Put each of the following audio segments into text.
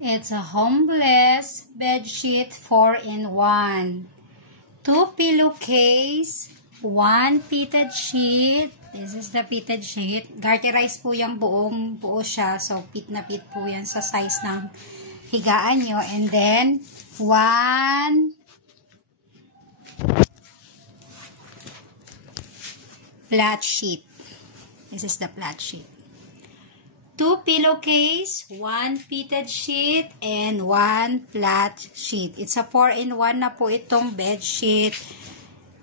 It's a homeless bedsheet 4-in-1. 2 pillowcase, 1 fitted sheet. This is the fitted sheet. Garterized po yung buo siya. So, fit na fit po yan sa size ng higaan nyo. And then, 1 flat sheet. This is the flat sheet. 2 pillowcase, 1 fitted sheet, and 1 flat sheet. It's a 4-in-1 na po itong bed sheet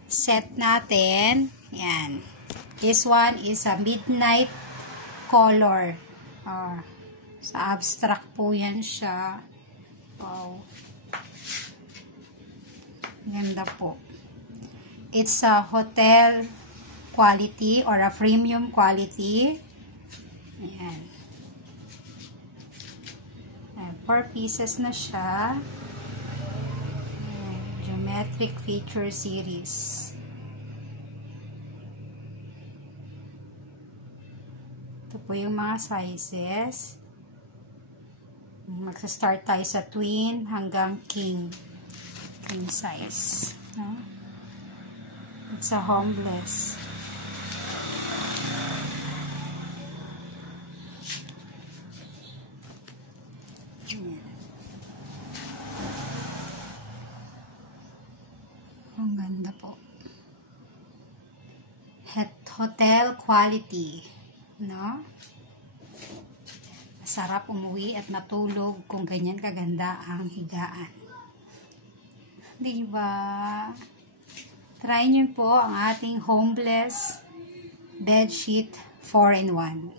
set natin. Yan. This one is a midnight color. Sa abstract po yan siya. Wow. Ganda po. It's a hotel quality or a premium quality. Ayan. 4 pieces na siya. Geometric feature series. Ito po yung mga sizes. Magsa-start tayo sa twin hanggang king size. No? It's a homeless. Ang ganda po. Hotel quality. No? Masarap umuwi at matulog kung ganyan kaganda ang higaan. Diba? Try nyo po ang ating homeless bedsheet 4-in-1.